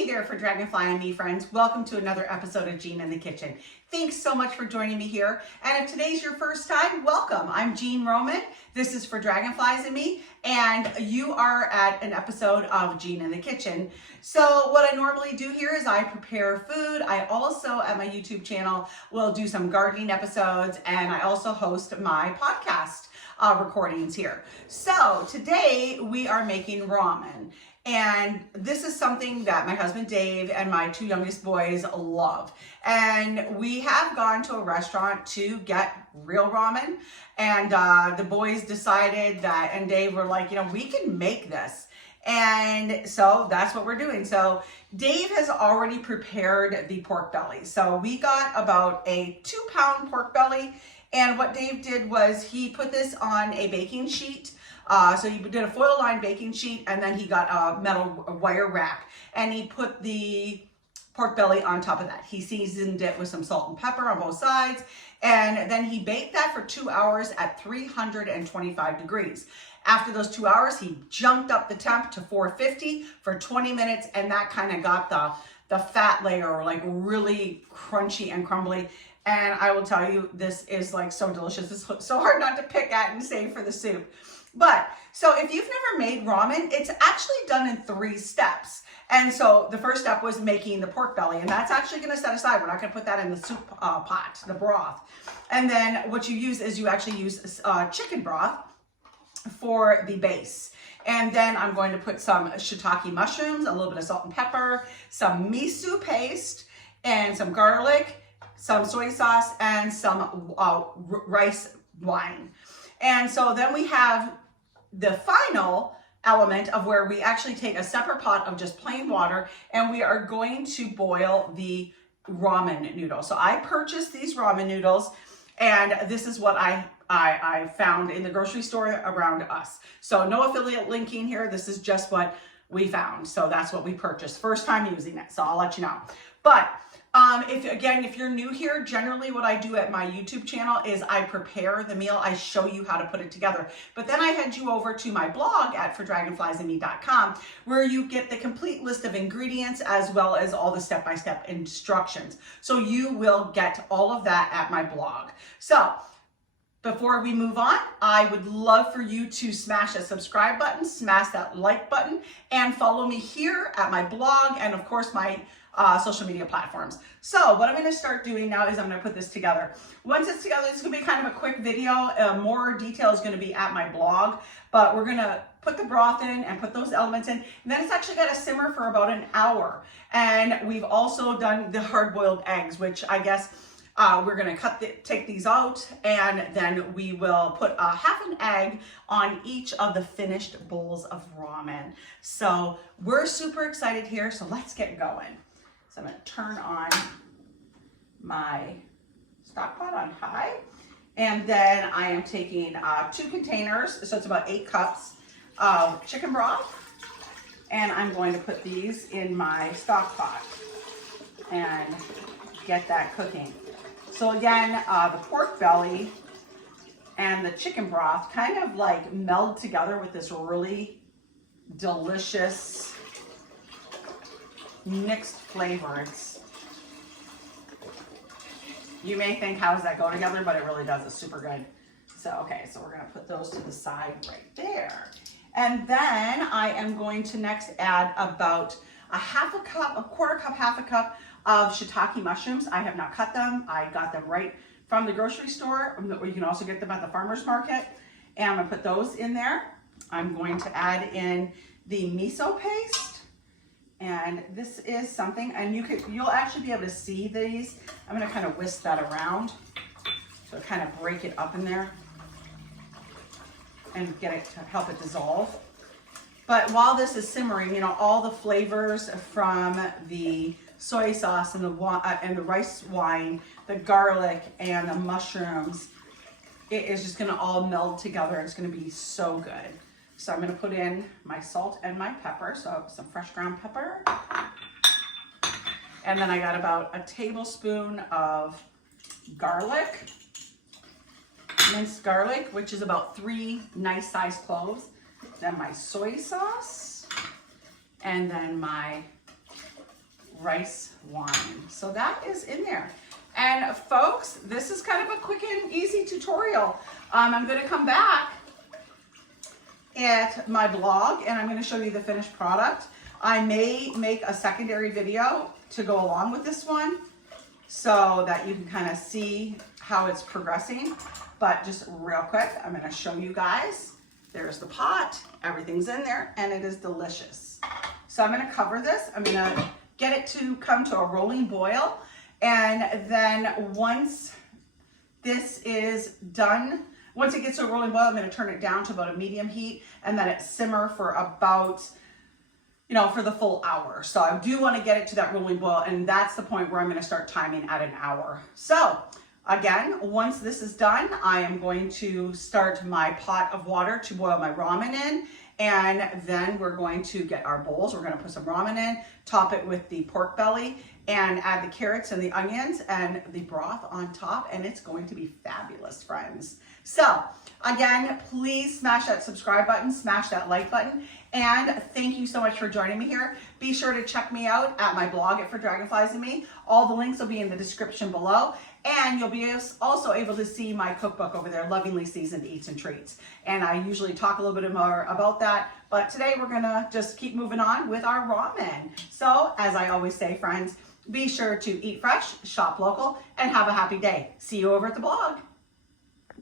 Hey there for Dragonfly and me, friends. Welcome to another episode of Jean in the Kitchen. Thanks so much for joining me here. And if today's your first time, welcome. I'm Jean Ramen. This is for Dragonflies and me, and you are at an episode of Jean in the Kitchen. So what I normally do here is I prepare food. I also, at my YouTube channel, will do some gardening episodes, and I also host my podcast recordings here. So today we are making ramen. And this is something that my husband Dave and my two youngest boys love. And we have gone to a restaurant to get real ramen. And the boys decided that, and Dave were like, we can make this. And so that's what we're doing. So Dave has already prepared the pork belly. So we got about a 2-pound pork belly. And what Dave did was he put this on a baking sheet. So he did a foil lined baking sheet, and then he got a metal wire rack, and he put the pork belly on top of that. He seasoned it with some salt and pepper on both sides, and then he baked that for 2 hours at 325 degrees. After those 2 hours, he jumped up the temp to 450 for 20 minutes, and that kind of got the fat layer like really crunchy and crumbly. And I will tell you, this is like so delicious. It's so hard not to pick at and save for the soup. But so if you've never made ramen, it's actually done in 3 steps. And so the first step was making the pork belly, and that's actually going to set aside. We're not going to put that in the soup pot, the broth. And then what you use is you actually use chicken broth for the base. And then I'm going to put some shiitake mushrooms, a little bit of salt and pepper, some miso paste, and some garlic, some soy sauce, and some rice wine. And so then we have the final element of where we actually take a separate pot of just plain water, and we are going to boil the ramen noodles. So I purchased these ramen noodles, and this is what I found in the grocery store around us. So no affiliate linking here. This is just what we found. So that's what we purchased. First time using it. So I'll let you know. But if you're new here, generally what I do at my YouTube channel is I prepare the meal. I show you how to put it together. But then I head you over to my blog at fordragonfliesandme.com, where you get the complete list of ingredients as well as all the step-by-step instructions. So you will get all of that at my blog. So before we move on, I would love for you to smash that subscribe button, smash that like button, and follow me here at my blog and of course my social media platforms. So what I'm going to start doing now is I'm going to put this together. Once it's together, it's going to be kind of a quick video. More detail is going to be at my blog, but we're going to put the broth in and put those elements in. And then it's actually got to simmer for about an hour. And we've also done the hard-boiled eggs, which I guess we're going to take these out, and then we will put half an egg on each of the finished bowls of ramen. So we're super excited here. So let's get going. So I'm going to turn on my stock pot on high, and then I am taking 2 containers, so it's about 8 cups of chicken broth, and I'm going to put these in my stock pot and get that cooking. So again, the pork belly and the chicken broth kind of like meld together with this really delicious mixed flavor. You may think, how does that go together? But it really does. It's super good. So, okay, so we're going to put those to the side right there. And then I am going to next add about a quarter cup, half a cup of shiitake mushrooms. I have not cut them. I got them right from the grocery store, or you can also get them at the farmer's market. And I'm going to put those in there. I'm going to add in the miso paste. And this is something, and you'll actually be able to see these. I'm going to kind of whisk that around, so kind of break it up in there and get it to help it dissolve. But while this is simmering, all the flavors from the soy sauce and the rice wine, the garlic and the mushrooms, it is just going to all meld together. It's going to be so good. So I'm going to put in my salt and my pepper. So some fresh ground pepper. And then I got about a tablespoon of garlic, minced garlic, which is about 3 nice sized cloves. Then my soy sauce. And then my rice wine. So that is in there. And folks, this is kind of a quick and easy tutorial. I'm going to come back at my blog and I'm going to show you the finished product. I may make a secondary video to go along with this one so that you can kind of see how it's progressing. But just real quick, I'm going to show you guys. There's the pot, everything's in there, and it is delicious. So I'm going to cover this. I'm going to get it to come to a rolling boil. And then once this is done, once it gets to a rolling boil, I'm going to turn it down to about a medium heat and let it simmer for about, you know, for the full hour. So I do want to get it to that rolling boil, and that's the point where I'm going to start timing at an hour. So again, once this is done, I am going to start my pot of water to boil my ramen in. And then we're going to get our bowls. We're going to put some ramen in, top it with the pork belly, and add the carrots and the onions and the broth on top. And it's going to be fabulous, friends. So again, please smash that subscribe button, smash that like button. And thank you so much for joining me here. Be sure to check me out at my blog at For Dragonflies and Me. All the links will be in the description below. And you'll be also able to see my cookbook over there, Lovingly Seasoned Eats and Treats. And I usually talk a little bit more about that. But today we're going to just keep moving on with our ramen. So as I always say, friends, be sure to eat fresh, shop local, and have a happy day. See you over at the blog.